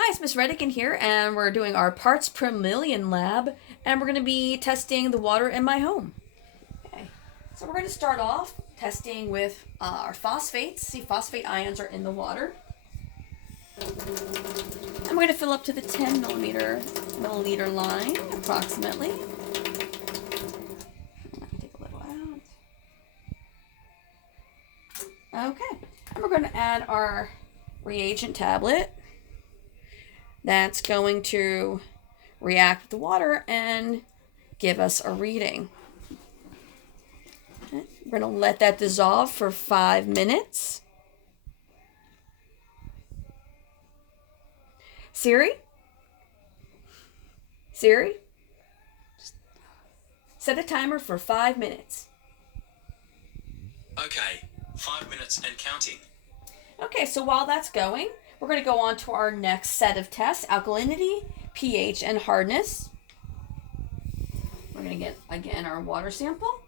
Hi, it's Miss Redican here, and we're doing our parts per million lab, and we're going to be testing the water in my home. Okay, so we're going to start off testing with our phosphates. See, phosphate ions are in the water. And we're going to fill up to the 10 milliliter line, approximately. Take a little out. Okay, and we're going to add our reagent tablet. That's going to react with the water and give us a reading. Okay. We're going to let that dissolve for 5 minutes. Siri? Set a timer for 5 minutes. Okay, 5 minutes and counting. Okay, so while that's going, we're going to go on to our next set of tests: alkalinity, pH, and hardness. We're going to get, again, our water sample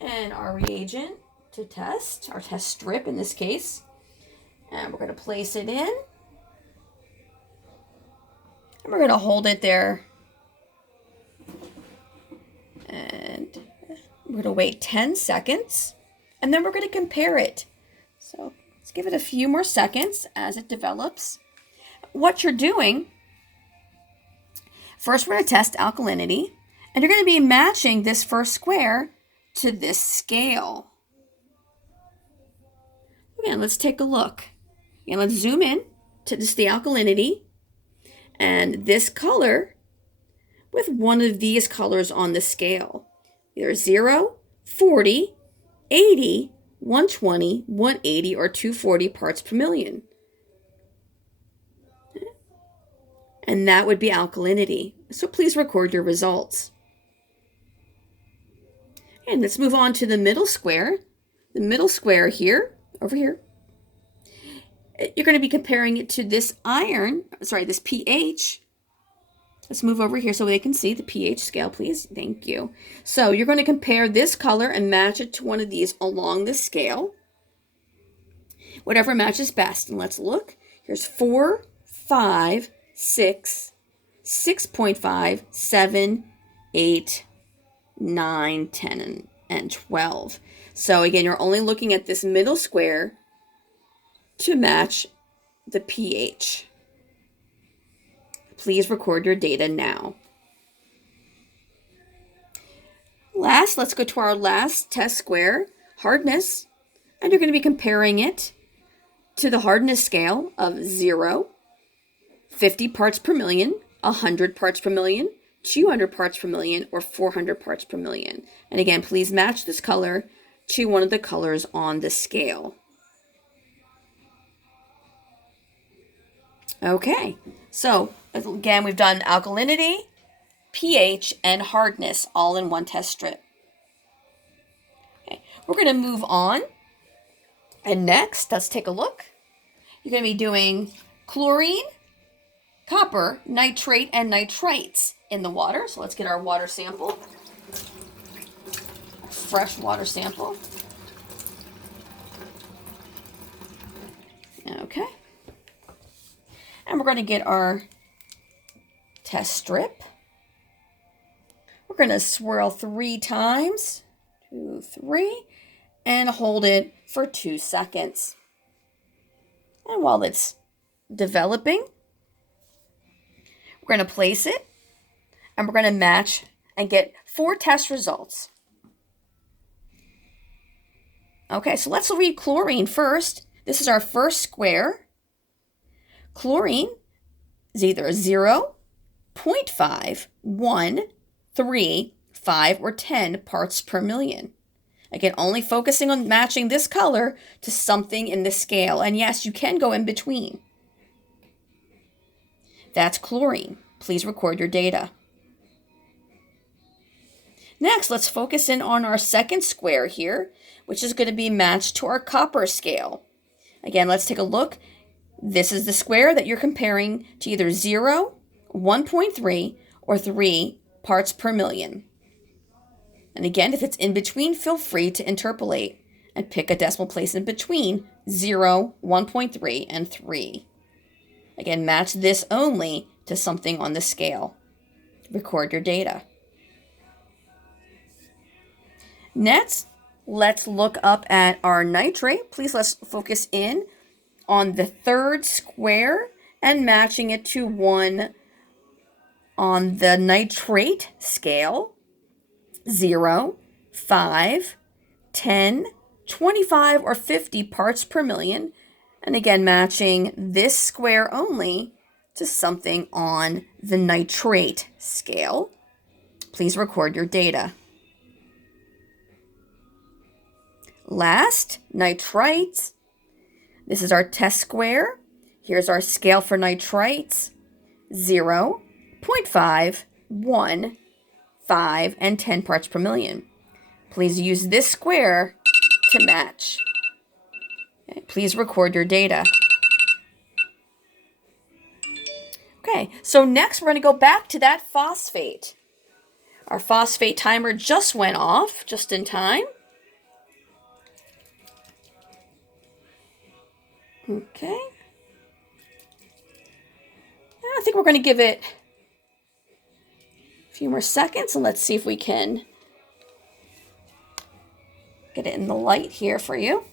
and our reagent to test, our test strip in this case. And we're going to place it in. And we're going to hold it there. And we're going to wait 10 seconds. And then we're going to compare it. So let's give it a few more seconds as it develops. What you're doing, first we're going to test alkalinity, and you're going to be matching this first square to this scale. Again, let's take a look. And let's zoom in to just the alkalinity and this color with one of these colors on the scale. Either 0, 40, 80, 120, 180, or 240 parts per million. And that would be alkalinity. So please record your results. And let's move on to the middle square. The middle square here, over here. You're going to be comparing it to this this pH. Let's move over here so they can see the pH scale, please. Thank you. So you're going to compare this color and match it to one of these along the scale. Whatever matches best. And let's look. Here's 4, 5, 6, 6.5, 7, 8, 9, 10, and 12. So again, you're only looking at this middle square to match the pH. Please record your data now. Last, let's go to our last test square, hardness. And you're going to be comparing it to the hardness scale of 0, 50 parts per million, 100 parts per million, 200 parts per million, or 400 parts per million. And again, please match this color to one of the colors on the scale. Okay, so again, we've done alkalinity, pH, and hardness all in one test strip. Okay, we're going to move on. And next, let's take a look. You're going to be doing chlorine, copper, nitrate, and nitrites in the water. So let's get our water sample. Fresh water sample. Okay. And we're going to get our test strip. We're going to swirl 3 times. 2, 3. And hold it for 2 seconds. And while it's developing, we're going to place it. And we're going to match and get 4 test results. Okay, so let's read chlorine first. This is our first square. Chlorine is either 0, 0.5, 1, 3, 5, or 10 parts per million. Again, only focusing on matching this color to something in the scale. And yes, you can go in between. That's chlorine. Please record your data. Next, let's focus in on our second square here, which is going to be matched to our copper scale. Again, let's take a look. This is the square that you're comparing to either 0, 1.3, or 3 parts per million. And again, if it's in between, feel free to interpolate and pick a decimal place in between 0, 1.3, and 3. Again, match this only to something on the scale. Record your data. Next, let's look up at our nitrate. Please let's focus in on the third square and matching it to 1 on the nitrate scale. 0, 5, 10, 25, or 50 parts per million. And again, matching this square only to something on the nitrate scale. Please record your data. Last, nitrites. This is our test square. Here's our scale for nitrites. 0, 0.5, 1, 5, and 10 parts per million. Please use this square to match. Okay, please record your data. Okay, so next we're going to go back to that phosphate. Our phosphate timer just went off, just in time. Okay. I think we're going to give it a few more seconds, and let's see if we can get it in the light here for you.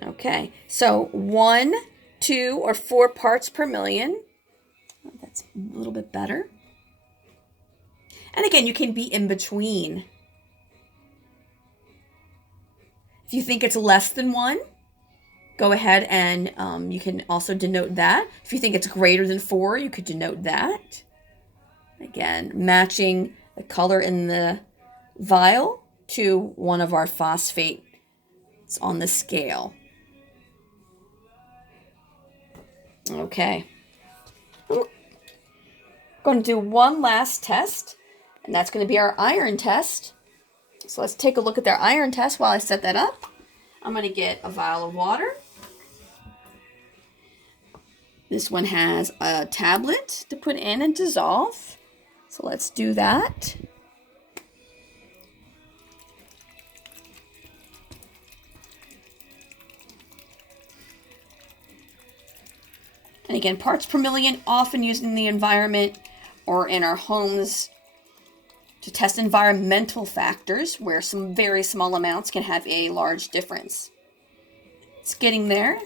Okay, so 1, 2, or 4 parts per million. That's a little bit better. And again, you can be in between. If you think it's less than 1, go ahead and you can also denote that. If you think it's greater than 4, you could denote that. Again, matching the color in the vial to one of our phosphates on the scale. Okay. I'm going to do one last test, and that's going to be our iron test. So let's take a look at their iron test while I set that up. I'm going to get a vial of water. This one has a tablet to put in and dissolve. So let's do that. And again, parts per million, often used in the environment or in our homes to test environmental factors where some very small amounts can have a large difference. It's getting there.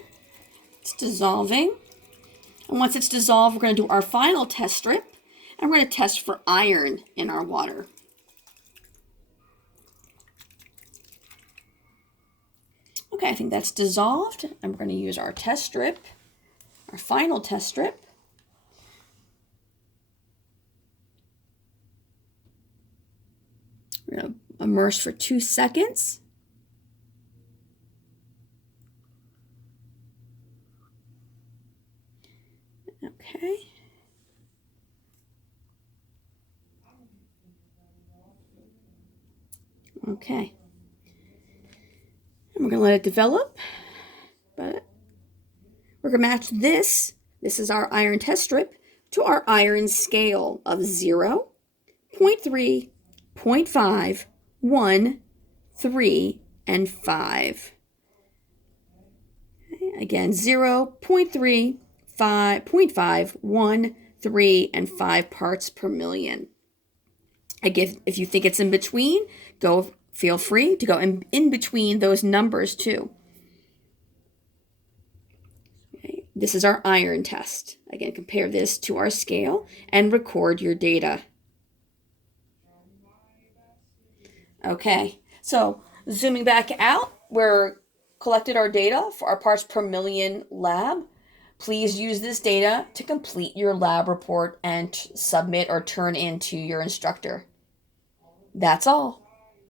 It's dissolving. And once it's dissolved, we're going to do our final test strip, and we're going to test for iron in our water. Okay, I think that's dissolved, and we're going to use our test strip, our final test strip. We're going to immerse for 2 seconds. Okay. Okay. And we're going to let it develop. But we're going to match this. This is our iron test strip to our iron scale of 0, 0.3, 0.5, 1, 3, and 5. Okay. Again, 0, 0.3, 0.5, 1, 3, and 5 parts per million. Again, if you think it's in between, feel free to go in between those numbers too. Okay. This is our iron test. Again, compare this to our scale and record your data. Okay, so zooming back out, we're collected our data for our parts per million lab. Please use this data to complete your lab report and submit or turn in to your instructor. That's all.